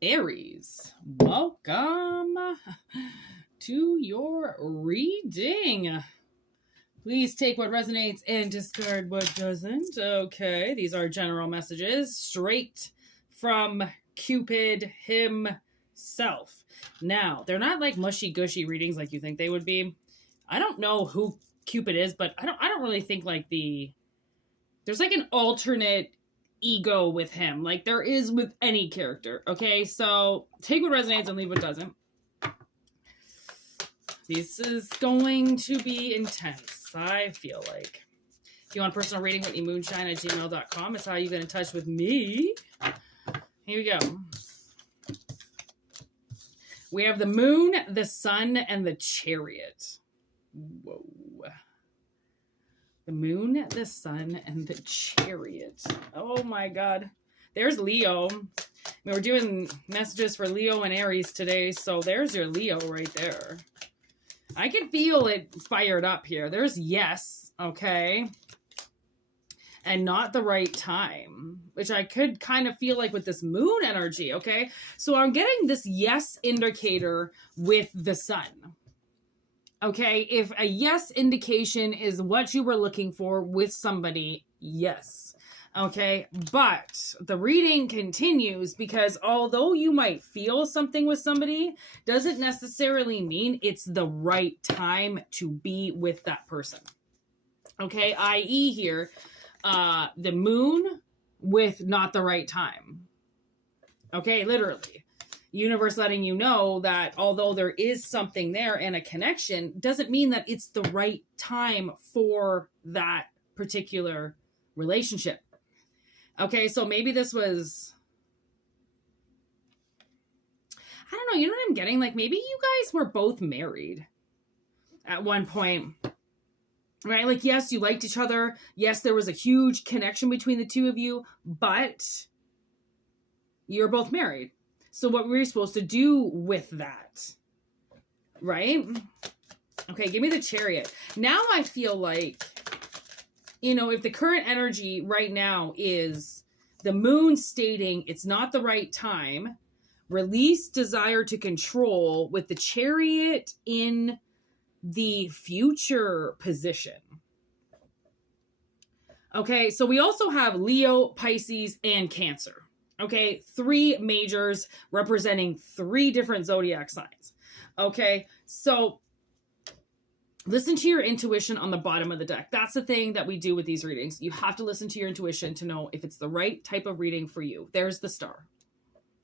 Aries, welcome to your reading. Please take what resonates and discard what doesn't. Okay, these are general messages straight from Cupid himself. Now, they're not like mushy-gushy readings like you think they would be. I don't know who Cupid is, but I don't really think like there's like an alternate ego with him, like there is with any character. Okay, so take what resonates and leave what doesn't. This is going to be intense, I feel like. If you want a personal reading, Whitney Moonshine at gmail.com is how you get in touch with me. Here we go. We have the moon, the sun, and the chariot. Whoa. The moon, the sun, and the chariot. Oh my God. There's Leo. We're doing messages for Leo and Aries today, so there's your Leo right there. I can feel it fired up here. There's yes, okay? And not the right time, which I could kind of feel like with this moon energy, okay? So I'm getting this yes indicator with the sun. Okay, if a yes indication is what you were looking for with somebody, yes. Okay, but the reading continues because although you might feel something with somebody, doesn't necessarily mean it's the right time to be with that person. Okay, i.e. here, the moon with not the right time. Okay, literally. Universe letting you know that although there is something there and a connection, doesn't mean that it's the right time for that particular relationship. Okay, so maybe this was, I don't know, you know what I'm getting? Like maybe you guys were both married at one point, right? Like, yes, you liked each other. Yes, there was a huge connection between the two of you, but you're both married. So what were you supposed to do with that? Right? Okay, give me the chariot. Now I feel like, you know, if the current energy right now is the moon stating it's not the right time, release desire to control with the chariot in the future position. Okay, so we also have Leo, Pisces, and Cancer. Okay, 3 majors representing 3 different zodiac signs. Okay, so listen to your intuition on the bottom of the deck. That's the thing that we do with these readings. You have to listen to your intuition to know if it's the right type of reading for you. There's the star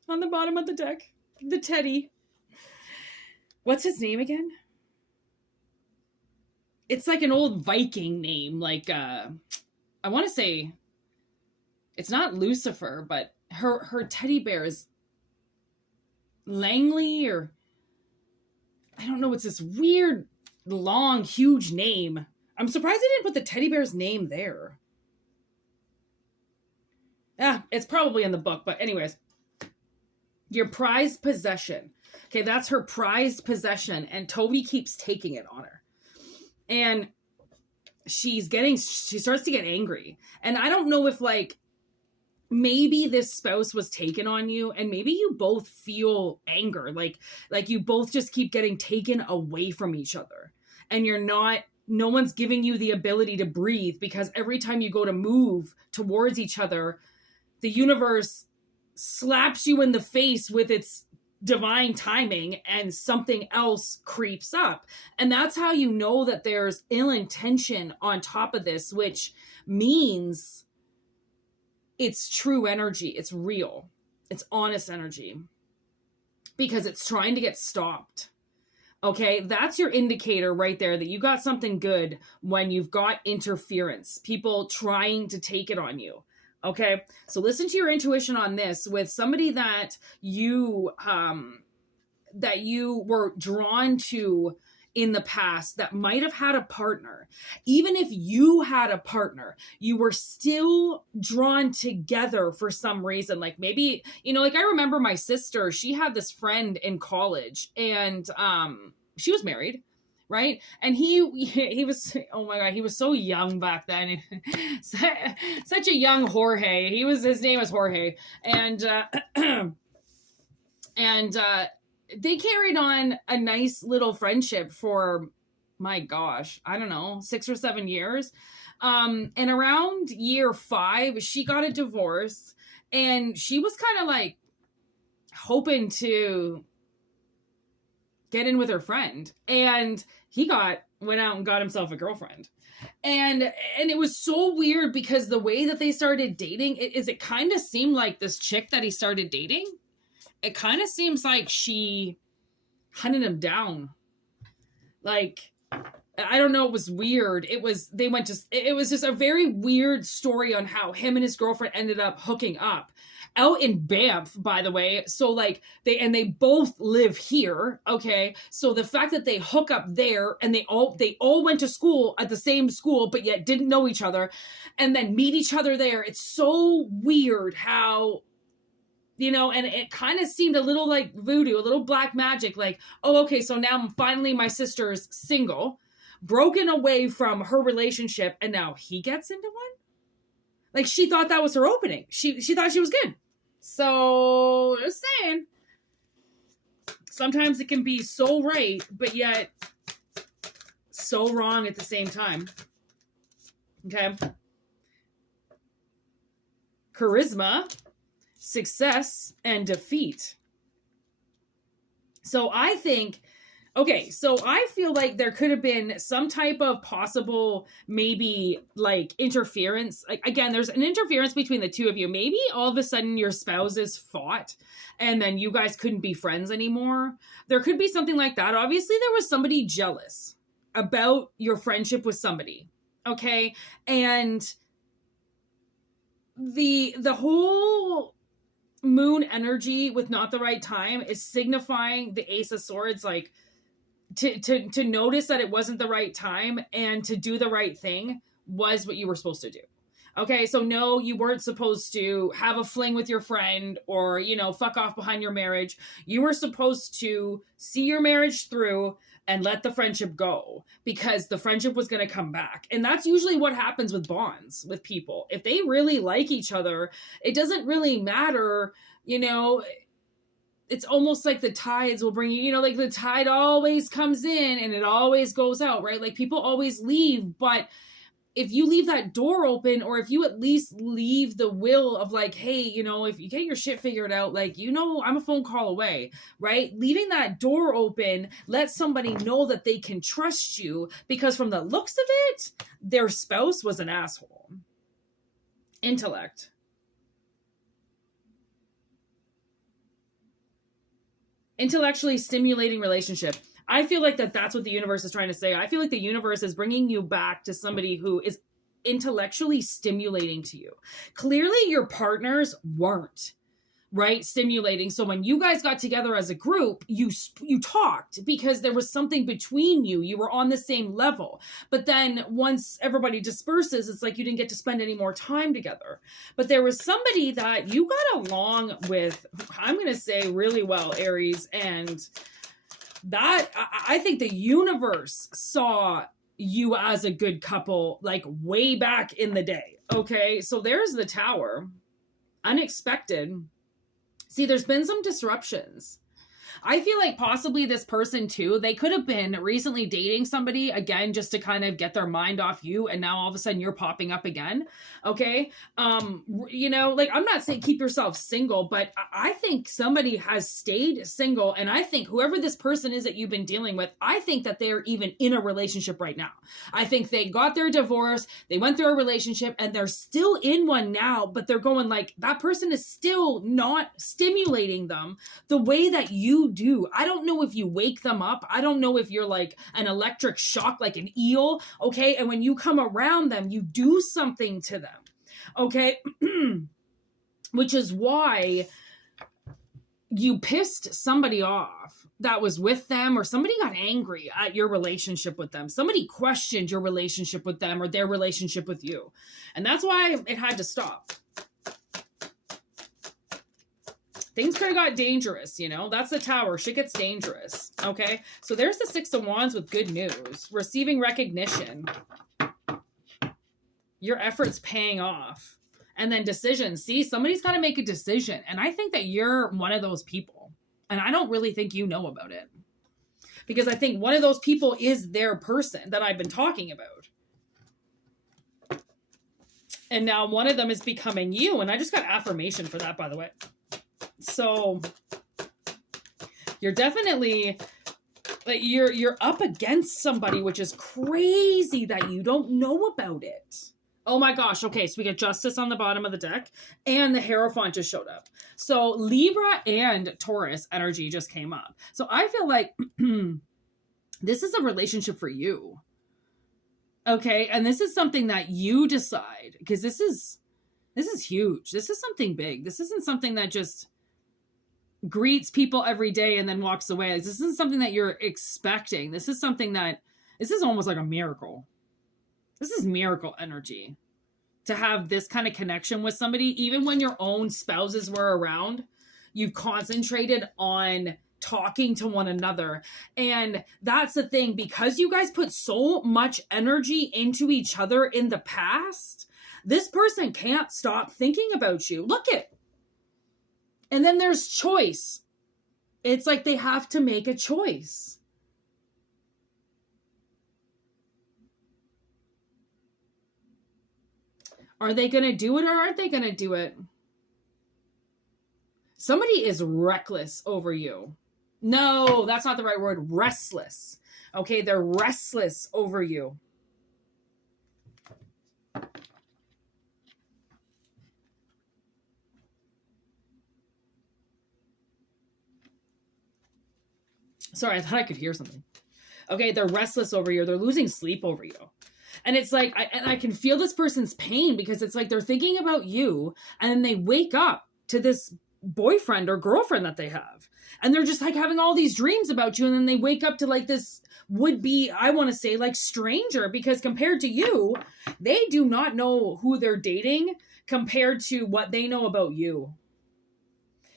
on the bottom of the deck. The teddy. What's his name again? It's like an old Viking name. Like, I want to say, it's not Lucifer, but her teddy bear is Langley, or I don't know. It's this weird, long, huge name. I'm surprised they didn't put the teddy bear's name there. It's probably in the book, but anyways. Your prized possession. Okay, that's her prized possession, and Toby keeps taking it on her. And she starts to get angry. And I don't know if, like, maybe this spouse was taken on you and maybe you both feel anger. Like you both just keep getting taken away from each other. And no one's giving you the ability to breathe because every time you go to move towards each other, the universe slaps you in the face with its divine timing and something else creeps up. And that's how you know that there's ill intention on top of this, which means it's true energy. It's real. It's honest energy because it's trying to get stopped. Okay, that's your indicator right there that you got something good when you've got interference, people trying to take it on you. Okay, so listen to your intuition on this with somebody that you were drawn to in the past that might have had a partner. Even if you had a partner, you were still drawn together for some reason. Like maybe, you know, like I remember my sister, she had this friend in college and she was married, right? And he was, oh my God, he was so young back then. Such a young Jorge. His name was Jorge. And And they carried on a nice little friendship for, my gosh, I don't know, 6 or 7 years. And around year 5, she got a divorce, and she was kind of like hoping to get in with her friend, and he went out and got himself a girlfriend. And it was so weird because the way that they started dating, it kind of seemed like this chick that he started dating, it kind of seems like she hunted him down. Like, I don't know, it was weird. It was just a very weird story on how him and his girlfriend ended up hooking up out in Banff, by the way. So like they both live here. Okay. So the fact that they hook up there, and they all went to school at the same school, but yet didn't know each other, and then meet each other there. It's so weird how, you know, and it kind of seemed a little like voodoo, a little black magic. Like, oh, okay, so now finally my sister's single, broken away from her relationship, and now he gets into one? Like, she thought that was her opening. She thought she was good. So, just saying. Sometimes it can be so right, but yet so wrong at the same time. Okay? Charisma, success, and defeat. So I think, okay, so I feel like there could have been some type of possible, maybe like interference. Like, again, there's an interference between the two of you. Maybe all of a sudden your spouses fought and then you guys couldn't be friends anymore. There could be something like that. Obviously, there was somebody jealous about your friendship with somebody. Okay. And the whole moon energy with not the right time is signifying the Ace of Swords, like, to notice that it wasn't the right time and to do the right thing was what you were supposed to do. Okay, so no, you weren't supposed to have a fling with your friend or, you know, fuck off behind your marriage. You were supposed to see your marriage through and let the friendship go, because the friendship was going to come back. And that's usually what happens with bonds with people. If they really like each other, it doesn't really matter, you know. It's almost like the tides will bring you, you know, like the tide always comes in and it always goes out, right? Like, people always leave, but if you leave that door open, or if you at least leave the will of like, hey, you know, if you get your shit figured out, like, you know, I'm a phone call away, right? Leaving that door open, let somebody know that they can trust you, because from the looks of it, their spouse was an asshole. Intellect. Intellectually stimulating relationship. I feel like that's what the universe is trying to say. I feel like the universe is bringing you back to somebody who is intellectually stimulating to you. Clearly your partners weren't, right? Stimulating. So when you guys got together as a group, you talked because there was something between you. You were on the same level. But then once everybody disperses, it's like you didn't get to spend any more time together. But there was somebody that you got along with, I'm going to say really well, Aries. And that, I think the universe saw you as a good couple, like way back in the day. Okay. So there's the Tower. Unexpected. See, there's been some disruptions. I feel like possibly this person too, they could have been recently dating somebody again, just to kind of get their mind off you. And now all of a sudden you're popping up again. Okay. You know, like, I'm not saying keep yourself single, but I think somebody has stayed single. And I think whoever this person is that you've been dealing with, I think that they're even in a relationship right now. I think they got their divorce, they went through a relationship, and they're still in one now, but they're going like, that person is still not stimulating them the way that you do. I don't know if you wake them up. I don't know if you're like an electric shock, like an eel. Okay. And when you come around them, you do something to them. Okay. Which is why you pissed somebody off that was with them, or somebody got angry at your relationship with them. Somebody questioned your relationship with them or their relationship with you. And that's why it had to stop. Things could have got dangerous, you know? That's the Tower. Shit gets dangerous, okay? So there's the Six of Wands with good news. Receiving recognition. Your efforts paying off. And then decisions. See, somebody's got to make a decision. And I think that you're one of those people. And I don't really think you know about it. Because I think one of those people is their person that I've been talking about. And now one of them is becoming you. And I just got affirmation for that, by the way. So you're definitely, like, you're up against somebody, which is crazy that you don't know about it. Oh my gosh. Okay, so we get Justice on the bottom of the deck, and the Hierophant just showed up. So Libra and Taurus energy just came up. So I feel like this is a relationship for you. Okay, and this is something that you decide, because this is huge. This is something big. This isn't something that just greets people every day and then walks away. This isn't something that you're expecting. This is something that, this is almost like a miracle. This is miracle energy. To have this kind of connection with somebody, even when your own spouses were around, you've concentrated on talking to one another. And that's the thing, because you guys put so much energy into each other in the past, this person can't stop thinking about you. Look it. And then there's choice. It's like they have to make a choice. Are they going to do it or aren't they going to do it? Somebody is reckless over you. No, that's not the right word. Restless. Okay, they're restless over you. Sorry, I thought I could hear something. Okay, they're restless over you. They're losing sleep over you. And it's like, I can feel this person's pain, because it's like they're thinking about you, and then they wake up to this boyfriend or girlfriend that they have. And they're just like having all these dreams about you. And then they wake up to like this would be, I want to say, like stranger, because compared to you, they do not know who they're dating compared to what they know about you.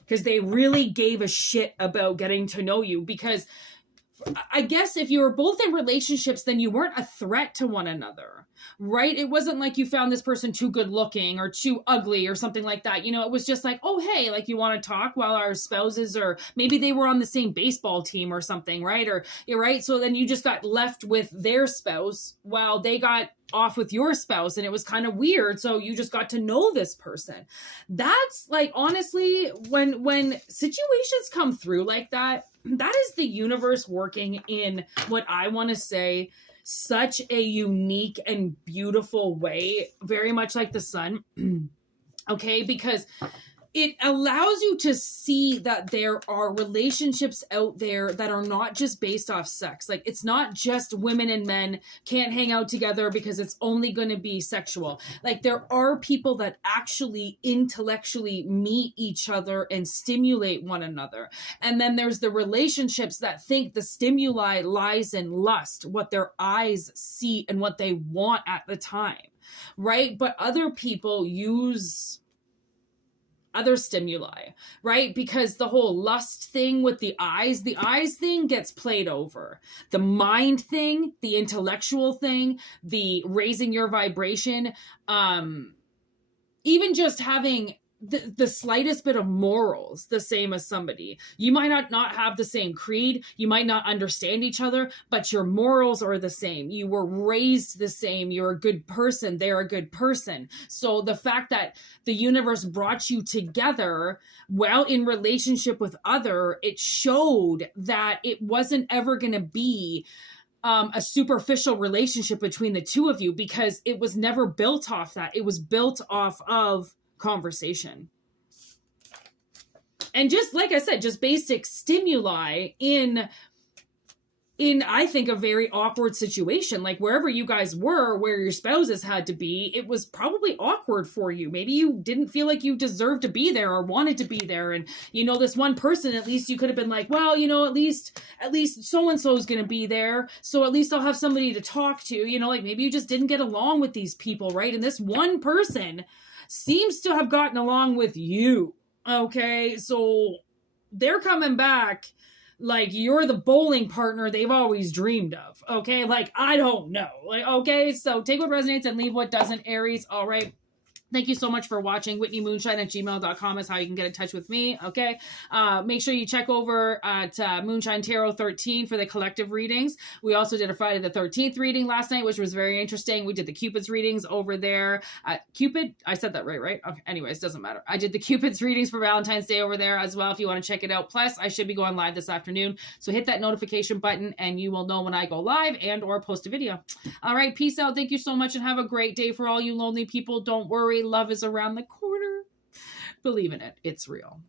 Because they really gave a shit about getting to know you, because I guess if you were both in relationships, then you weren't a threat to one another, right? It wasn't like you found this person too good looking or too ugly or something like that. You know, it was just like, oh, hey, like, you want to talk while our spouses, or maybe they were on the same baseball team or something, right? Or you're right. So then you just got left with their spouse while they got off with your spouse, and it was kind of weird. So you just got to know this person. That's like, honestly, when situations come through like that, that is the universe working in what I want to say, such a unique and beautiful way, very much like the sun. Okay, because it allows you to see that there are relationships out there that are not just based off sex. Like, it's not just women and men can't hang out together because it's only going to be sexual. Like, there are people that actually intellectually meet each other and stimulate one another. And then there's the relationships that think the stimuli lies in lust, what their eyes see and what they want at the time, right? But other people use other stimuli, right? Because the whole lust thing with the eyes thing gets played over. The mind thing, the intellectual thing, the raising your vibration, even just having the slightest bit of morals the same as somebody. You might not have the same creed. You might not understand each other, but your morals are the same. You were raised the same. You're a good person. They're a good person. So the fact that the universe brought you together while in relationship with other, it showed that it wasn't ever going to be a superficial relationship between the two of you, because it was never built off that. It was built off of conversation. And just like I said, just basic stimuli in I think a very awkward situation, like wherever you guys were, where your spouses had to be, it was probably awkward for you. Maybe you didn't feel like you deserved to be there or wanted to be there. And, you know, this one person, at least you could have been like, well, you know, at least so-and-so is going to be there. So at least I'll have somebody to talk to, you know, like maybe you just didn't get along with these people, right? And this one person seems to have gotten along with you. Okay. So they're coming back like you're the bowling partner they've always dreamed of. Okay. Like, I don't know. Like, okay. So take what resonates and leave what doesn't, Aries. All right. Thank you so much for watching. WhitneyMoonshine@gmail.com is how you can get in touch with me. Okay. Make sure you check over at Moonshine Tarot 13 for the collective readings. We also did a Friday the 13th reading last night, which was very interesting. We did the Cupid's readings over there. Cupid, I said that right? Okay. Anyways, doesn't matter. I did the Cupid's readings for Valentine's Day over there as well if you want to check it out. Plus, I should be going live this afternoon. So hit that notification button and you will know when I go live and or post a video. All right. Peace out. Thank you so much and have a great day. For all you lonely people, don't worry. Love is around the corner. Believe in it. It's real.